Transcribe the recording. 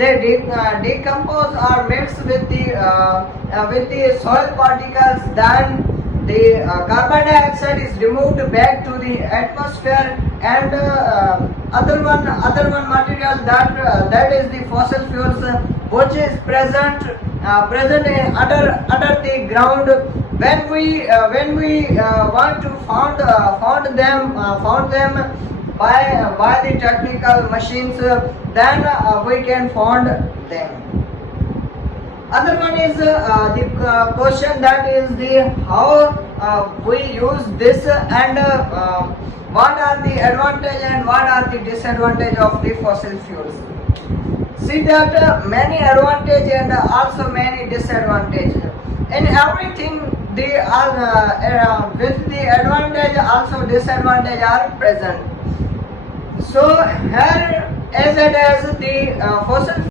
they decompose or mix with the soil particles. Then the carbon dioxide is removed back to the atmosphere, and other one material that is the fossil fuels, which is present under the ground. When we want to found them by the technical machines, then we can found them. Other one is the question, that is the how we use this, and what are the advantage and what are the disadvantage of the fossil fuels. See that many advantage and also many disadvantage. In everything, with the advantage also disadvantage are present. So here, as it as the fossil